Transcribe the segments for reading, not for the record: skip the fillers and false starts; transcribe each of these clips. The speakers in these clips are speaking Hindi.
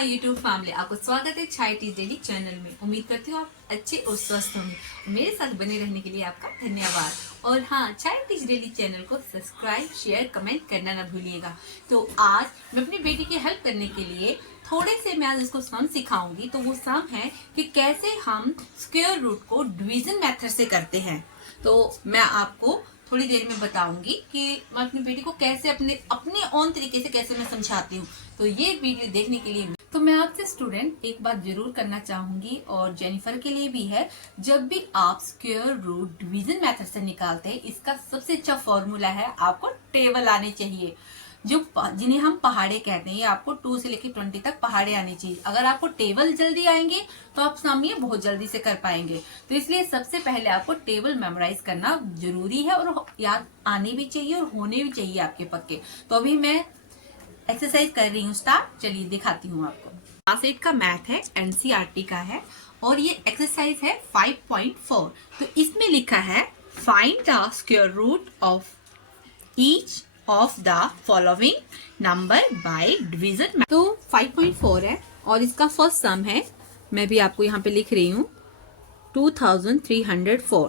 माय यूट्यूब फैमिली, आपको स्वागत है चाय टी डेली चैनल में। उम्मीद करती हूँ आप अच्छे और स्वस्थ होंगे। मेरे साथ बने रहने के लिए आपका धन्यवाद। और हाँ, चाय टी डेली चैनल को सब्सक्राइब, शेयर, कमेंट करना ना भूलिएगा। तो आज मैं अपनी बेटी की हेल्प करने के लिए थोड़े से मैं आज इसको सम सिखाऊंगी। तो वो सम है कि कैसे हम स्क्वायर रूट को डिवीजन मेथड से करते हैं। तो मैं आपको थोड़ी देर में बताऊंगी कि मैं अपनी बेटी को कैसे अपने ओन तरीके से कैसे मैं समझाती हूँ। तो ये वीडियो देखने के लिए तो मैं आपसे स्टूडेंट एक बात जरूर करना चाहूंगी, और जेनिफर के लिए भी है। जब भी आप स्क्वायर रूट डिवीजन मेथड से निकालते हैं, इसका सबसे अच्छा फॉर्मूला है आपको टेबल आनी चाहिए, जिन्हें हम पहाड़े कहते हैं। ये आपको 2 से लेकर 20 तक पहाड़े आनी चाहिए। अगर आपको टेबल जल्दी आएंगे तो आप सम ये बहुत जल्दी से कर पाएंगे। तो इसलिए सबसे पहले आपको टेबल मेमोराइज करना जरूरी है, और याद आने भी चाहिए और होने भी चाहिए आपके पक्के। तो अभी मैं एक्सरसाइज कर रही हूँ स्टार्ट। चलिए दिखाती हूँ आपको। क्लास 8 का मैथ है, एनसीईआरटी का है, और ये एक्सरसाइज है 5.4। तो इसमें लिखा है find the square root of each of the following number by division. तो 5.4 है और इसका फर्स्ट सम है, मैं भी आपको यहाँ पे लिख रही हूँ, 2304।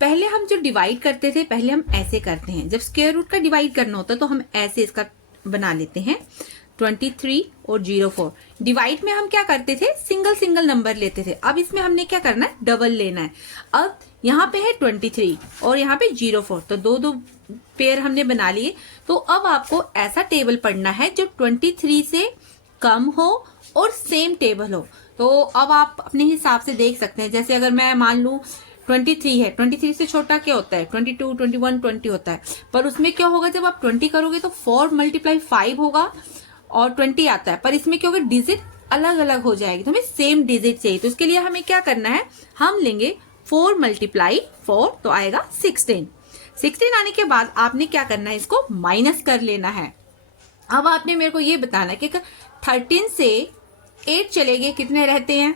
पहले हम जो डिवाइड करते थे, पहले हम ऐसे करते हैं। जब स्क्वायर रूट का डिवाइड करना होता है तो हम ऐसे इसका बना लेते हैं, 23 और 04। डिवाइड में हम क्या करते थे, सिंगल सिंगल नंबर लेते थे। अब इसमें हमने क्या करना है, डबल लेना है। अब यहाँ पे है 23 और यहाँ पे 04, तो दो दो पेयर हमने बना लिए। तो अब आपको ऐसा टेबल पढ़ना है जो 23 से कम हो और सेम टेबल हो। तो अब आप अपने हिसाब से देख सकते हैं। जैसे अगर मैं मान लूं 23 है, 23 से छोटा क्या होता है, 22, 21, 20 होता है। पर उसमें क्या होगा, जब आप 20 करोगे तो 4 × 5 होगा और 20 आता है। पर इसमें क्या होगा, डिजिट अलग अलग हो जाएगी। तो हमें सेम डिजिट चाहिए। तो इसके लिए हमें क्या करना है, हम लेंगे 4 × 4, तो आएगा 16। 16 आने के बाद आपने क्या करना है, इसको माइनस कर लेना है। अब आपने मेरे को ये बताना है कि 13 से 8 चले गए, कितने रहते हैं।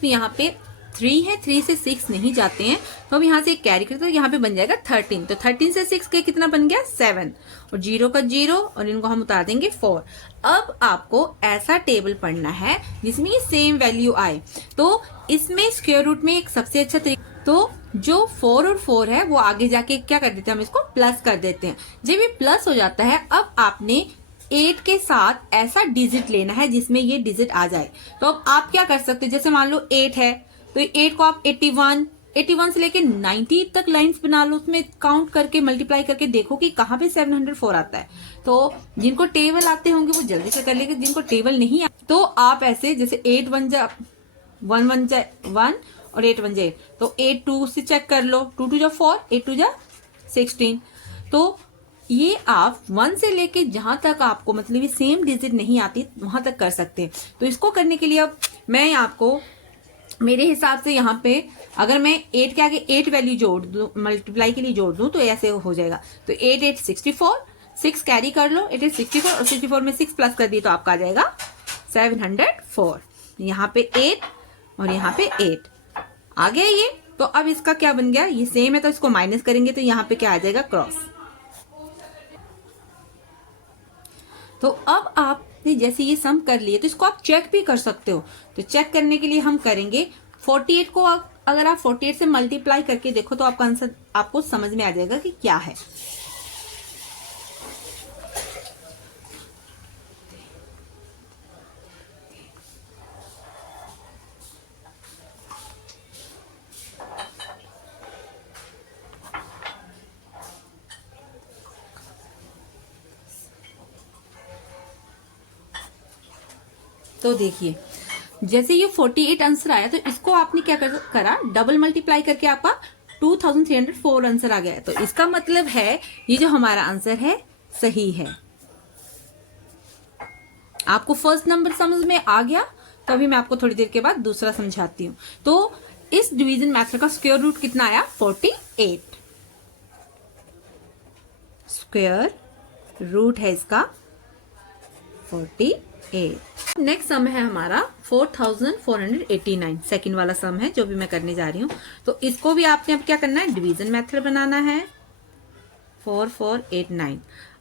तो यहाँ पे 3 है, 3 से 6 नहीं जाते हैं, तो अब यहाँ से कैरी करते हैं, यहाँ पे बन जाएगा 13। तो 13 से 6 के कितना बन गया, 7, और 0 का 0, और इनको हम उतार देंगे 4। अब आपको ऐसा टेबल पढ़ना है जिसमें ये सेम वैल्यू आए। तो इसमें स्क्वायर रूट में एक सबसे अच्छा तरीका, तो जो 4 और 4 है वो आगे जाके क्या कर देते हैं, हम इसको प्लस कर देते हैं। जब ये प्लस हो जाता है, अब आपने 8 के साथ ऐसा डिजिट लेना है जिसमें ये डिजिट आ जाए। तो अब आप क्या कर सकते हैं, जैसे मान लो 8 है, तो 8 को आप 81 से लेके 90 तक लाइंस बना लो, उसमें काउंट करके मल्टीप्लाई करके देखो कि कहाँ पे 704 आता है। तो जिनको टेबल आते होंगे वो जल्दी से कर लेंगे, जिनको टेबल नहीं आता तो आप ऐसे, जैसे 8 1 जा 1 1 जा 1 और 8 1 जा 8, तो 8 2 से चेक कर लो, 2 2 जा 4, 8 2 जा 16। तो ये आप 1 से लेके जहां तक आपको मतलब ये सेम डिजिट नहीं आती वहां तक कर सकते हैं। तो इसको करने के लिए अब मैं आपको मेरे हिसाब से यहाँ पे अगर मैं 8 के आगे 8 वैल्यू जोड़ दूं, मल्टीप्लाई के लिए जोड़ दूं, तो ऐसे हो जाएगा। तो 8 8 64, 6 कैरी कर लो, 8 8 64, और 64 में 6 प्लस कर दिए तो आपका आ जाएगा 704। यहाँ पे 8 और यहाँ पे 8 आ गया ये। तो अब इसका क्या बन गया, ये सेम है तो इसको माइनस करेंगे तो यहाँ पे क्या आ जाएगा, क्रॉस। तो अब आपने जैसे ये सम कर लिए, तो इसको आप चेक भी कर सकते हो। तो चेक करने के लिए हम करेंगे 48 को अगर आप 48 से मल्टीप्लाई करके देखो तो आपका आंसर आपको समझ में आ जाएगा कि क्या है। तो देखिए, जैसे ये 48 आंसर आया, तो इसको आपने क्या करा, डबल मल्टीप्लाई करके आपका 2304 आंसर आ गया। तो इसका मतलब है ये जो हमारा आंसर है सही है। आपको फर्स्ट नंबर समझ में आ गया। तो अभी मैं आपको थोड़ी देर के बाद दूसरा समझाती हूँ। तो इस डिवीजन मेथड का स्क्वायर रूट कितना आया, 48। स्क्वायर रूट है इसका 48। नेक्स्ट सम है हमारा 4489, सेकंड वाला सम है जो भी मैं करने जा रही हूँ। तो इसको भी आपने अब क्या करना है, डिवीजन मेथड बनाना है, 4489।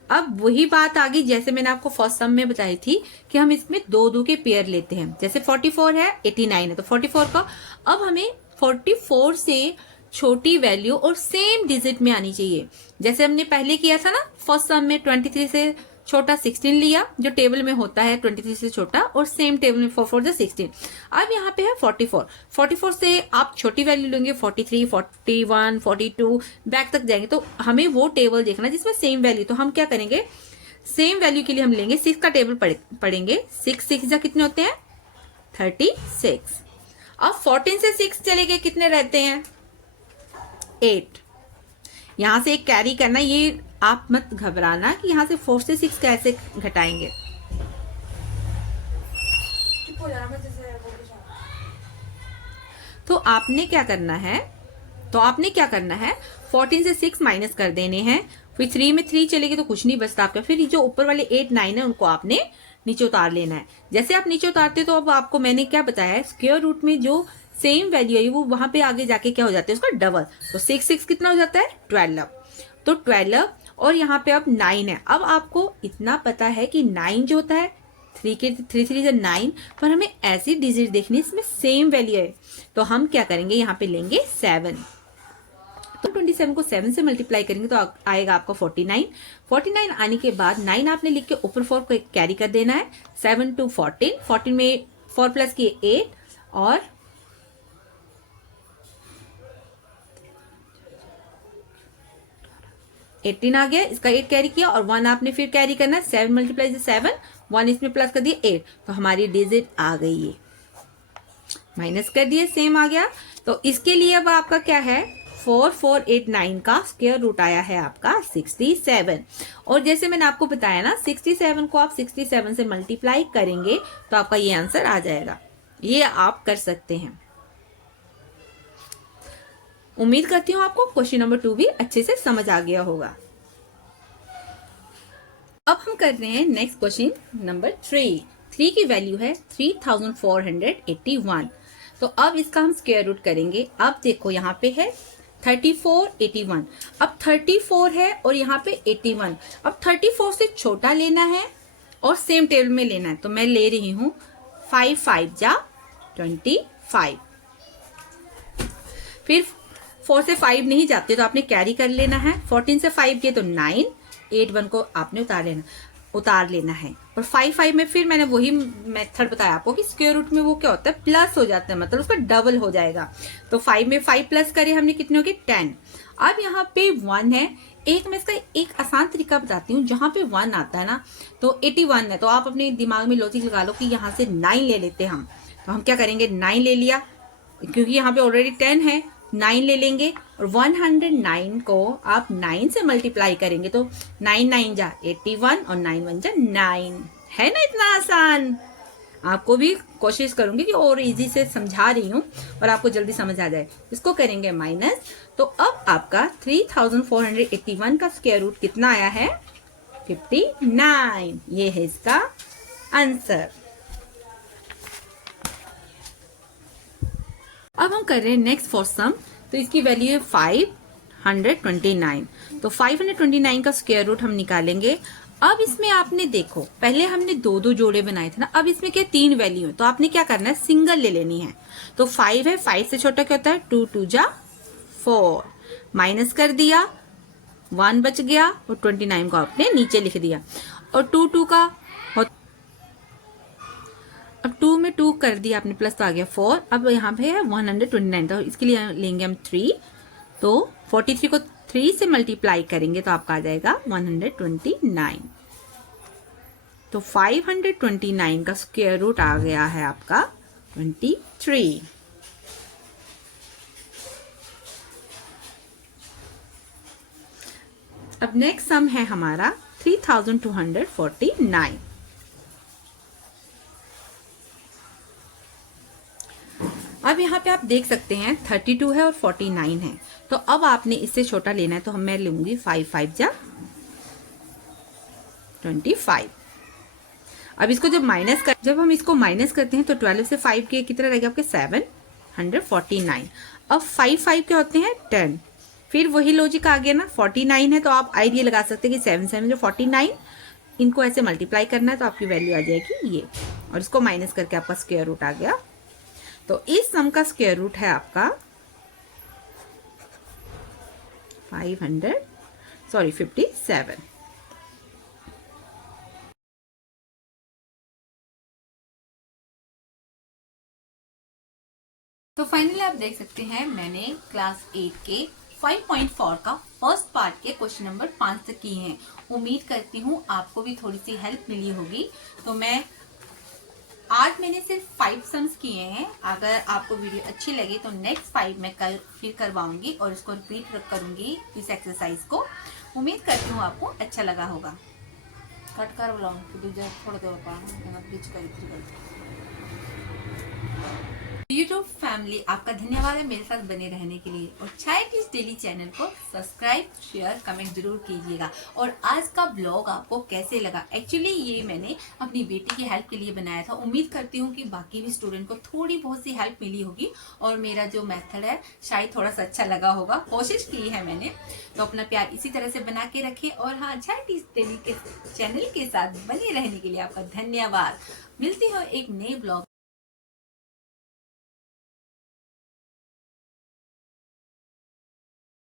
अब वही बात आ गई जैसे मैंने आपको फर्स्ट सम में बताई थी कि हम इसमें दो दो के पेयर लेते हैं। जैसे 44 है, 89 है, तो 44 का अब हमें 44 से छोटी वैल्यू और सेम डिजिट में आनी चाहिए। जैसे हमने पहले किया था ना फर्स्ट सम में 23 से छोटा 16 लिया, जो टेबल में होता है 23 से छोटा, और सेम टेबल में 4 4 16। अब यहाँ पे है 44। 44 से आप छोटी वैल्यू लेंगे 43, 41, 42 बैक तक जाएंगे, तो हमें वो टेबल देखना जिसमें सेम वैल्यू। तो हम क्या करेंगे, सेम वैल्यू के लिए हम लेंगे 6 का टेबल पढ़ेंगे। 6 6 जा कितने होते हैं 36। अब 14 से 6 चले गए, कितने रहते हैं 8। यहां से एक कैरी करना, ये आप मत घबराना कि यहां से 4 से 6 कैसे घटाएंगे। तो आपने क्या करना है, 14 से 6 माइनस कर देने हैं। फिर 3 में 3 चलेगी तो कुछ नहीं बचता आपका। फिर जो ऊपर वाले 8 9 है उनको आपने नीचे उतार लेना है। जैसे आप नीचे उतारते तो अब आपको मैंने क्या बताया है, स्क्वायर रूट में जो सेम वैल्यू है वो वहां पे आगे जाके क्या हो जाता है उसका डबल। तो 6 6 कितना हो जाता है 12। तो 12 और यहाँ पे अब 9 है। अब आपको इतना पता है कि 9 जो होता है 3 के 3 3 9, पर हमें ऐसी डिजिट देखनी इसमें सेम वैल्यू है। तो हम क्या करेंगे, यहाँ पे लेंगे 7। तो 27 को 7 से मल्टीप्लाई करेंगे तो आएगा आपका 49। 49 आने के बाद 9 आपने लिख के ऊपर 4 को कैरी कर देना है। 7 to 14, 14 में 4 प्लस किए 8 और 18 आ गया, इसका 8 कैरी किया और 1 आपने फिर कैरी करना है। 7 मल्टीप्लाई 7, 1 इसमें प्लस कर दिए 8, तो हमारी डिजिट आ गई है। माइनस कर दिए, सेम आ गया। तो इसके लिए अब आपका क्या है, 4489 का स्क्वायर रूट आया है आपका 67। और जैसे मैंने आपको बताया ना 67 को आप 67 से मल्टीप्लाई करेंगे तो आपका ये आंसर आ जाएगा। ये आप कर सकते हैं। उम्मीद करती हूँ आपको क्वेश्चन नंबर 2 भी अच्छे से समझ आ गया होगा। अब हम कर रहे हैं नेक्स्ट क्वेश्चन नंबर 3। 3 की वैल्यू है 3481। तो अब इसका हम स्क्वायर रूट करेंगे। अब देखो यहाँ पे है 34 81। अब 34 है और यहाँ पे 81। अब 34 से छोटा लेना है और सेम टेबल में लेना है। तो मैं ले रही हूँ 5 5 जा 25। फिर 4 से 5 नहीं जाते तो आपने कैरी कर लेना है। 14 से 5 किए तो 9, 8 1 को आपने उतार लेना है। और 5 5 में फिर मैंने वही मेथड बताया आपको कि स्क्वायर रूट में वो क्या होता है प्लस हो जाता है, मतलब उसका डबल हो जाएगा। तो 5 में 5 प्लस करे हमने, कितने हो गए 10। अब यहाँ पे 1 है। एक मैं इसका एक आसान तरीका बताती हूँ। जहाँ पे 1 आता है ना तो 81 है, तो आप अपने दिमाग में लॉजिक लगा लो कि यहाँ से 9 ले लेते हैं हम। तो हम क्या करेंगे, 9 ले लिया क्योंकि यहाँ पे ऑलरेडी 10 है, 9 ले लेंगे और 109 को आप 9 से मल्टीप्लाई करेंगे तो 9 9 जा 81 और 9 1 जा 9। है ना इतना आसान। आपको भी कोशिश करूंगी कि और इजी से समझा रही हूँ और आपको जल्दी समझ आ जाए। इसको करेंगे माइनस। तो अब आपका 3481 का स्क्वायर रूट कितना आया है 59। ये है इसका आंसर। अब हम कर रहे हैं नेक्स्ट फॉर सम। तो इसकी वैल्यू है 529। तो 529 का स्क्वायर रूट हम निकालेंगे। अब इसमें आपने देखो पहले हमने दो दो जोड़े बनाए थे ना, अब इसमें क्या 3 वैल्यू है, तो आपने क्या करना है सिंगल ले लेनी है। तो 5 है, 5 से छोटा क्या होता है 2 2 जा 4, माइनस कर दिया 1 बच गया और 29 को आपने नीचे लिख दिया। और 2 2 का अब 2 में 2 कर दिया आपने, प्लस तो आ गया 4। अब यहाँ पे है 129, तो इसके लिए लेंगे हम 3। तो 43 को 3 से मल्टीप्लाई करेंगे तो आपका आ जाएगा 129। तो 529 का स्क्वायर रूट आ गया है आपका 23। अब नेक्स्ट सम है हमारा 3249। अब यहाँ पे आप देख सकते हैं 32 है और 49 है। तो अब आपने इससे छोटा लेना है, तो मैं लूंगी 5 5 जा 25। अब इसको जब हम इसको माइनस करते हैं तो 12 से 5 के कितना रहेगा आपके 749। अब 5 5 क्या होते हैं 10, फिर वही लॉजिक आ गया ना, 49 है तो आप आइडिया लगा सकते हैं कि 7 7 जो 49, इनको ऐसे मल्टीप्लाई करना है तो आपकी वैल्यू आ जाएगी ये, और इसको माइनस करके आपका स्क्वायर रूट आ गया। तो इस सम का स्क्वायर रूट है आपका 57। तो फाइनली आप देख सकते हैं मैंने क्लास 8 के 5.4 का फर्स्ट पार्ट के क्वेश्चन नंबर 5 तक किए हैं। उम्मीद करती हूँ आपको भी थोड़ी सी हेल्प मिली होगी। तो आज मैंने सिर्फ 5 सम्स किए हैं। अगर आपको वीडियो अच्छी लगे तो नेक्स्ट 5 मैं कल फिर करवाऊंगी और इसको रिपीट करूंगी इस एक्सरसाइज को। उम्मीद करती हूँ आपको अच्छा लगा होगा। कट कर बुलाऊं थोड़ा देर यूट्यूब फैमिली आपका धन्यवाद है मेरे साथ बने रहने के लिए, और चाहे प्लीज डेली चैनल को सब्सक्राइब शेयर कमेंट जरूर कीजिएगा। और आज का ब्लॉग आपको कैसे लगा? एक्चुअली ये मैंने अपनी बेटी की हेल्प के लिए बनाया था। उम्मीद करती हूँ कि बाकी भी स्टूडेंट को थोड़ी बहुत सी हेल्प मिली होगी और मेरा जो मेथड है शायद थोड़ा सा अच्छा लगा होगा। कोशिश की है मैंने। तो अपना प्यार इसी तरह से बना के रखे, और हाँ, चाहे प्लीज डेली के चैनल के साथ बने रहने के लिए आपका धन्यवाद। मिलती हूँ एक नए ब्लॉग